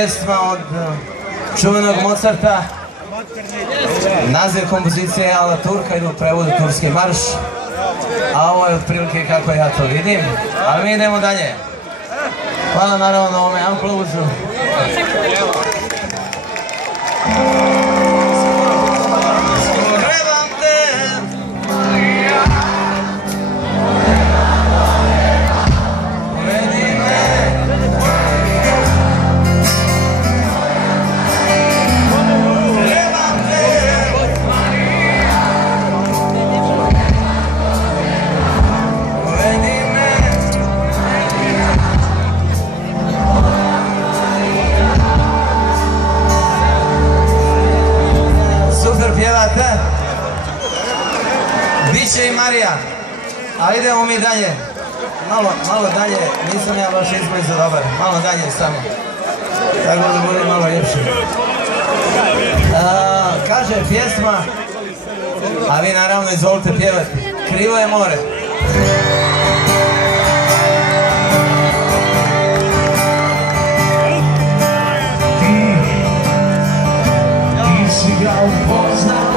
pjesma od čuvenog Mozarta. Naziv kompozicije je Ala Turka, ide u prevodu Turski marš. A ovo je otprilike kako ja to vidim. Ali mi idemo dalje. Hvala naravno na ovome aplauzu. Biće i Marija, a idemo mi dalje, malo dalje, nisam ja baš izblizu dobar, malo dalje samo, tako da bude malo ljepše. Kaže pjesma, a vi naravno izvolite pjevati, Krivo je more. Ti si ga upoznao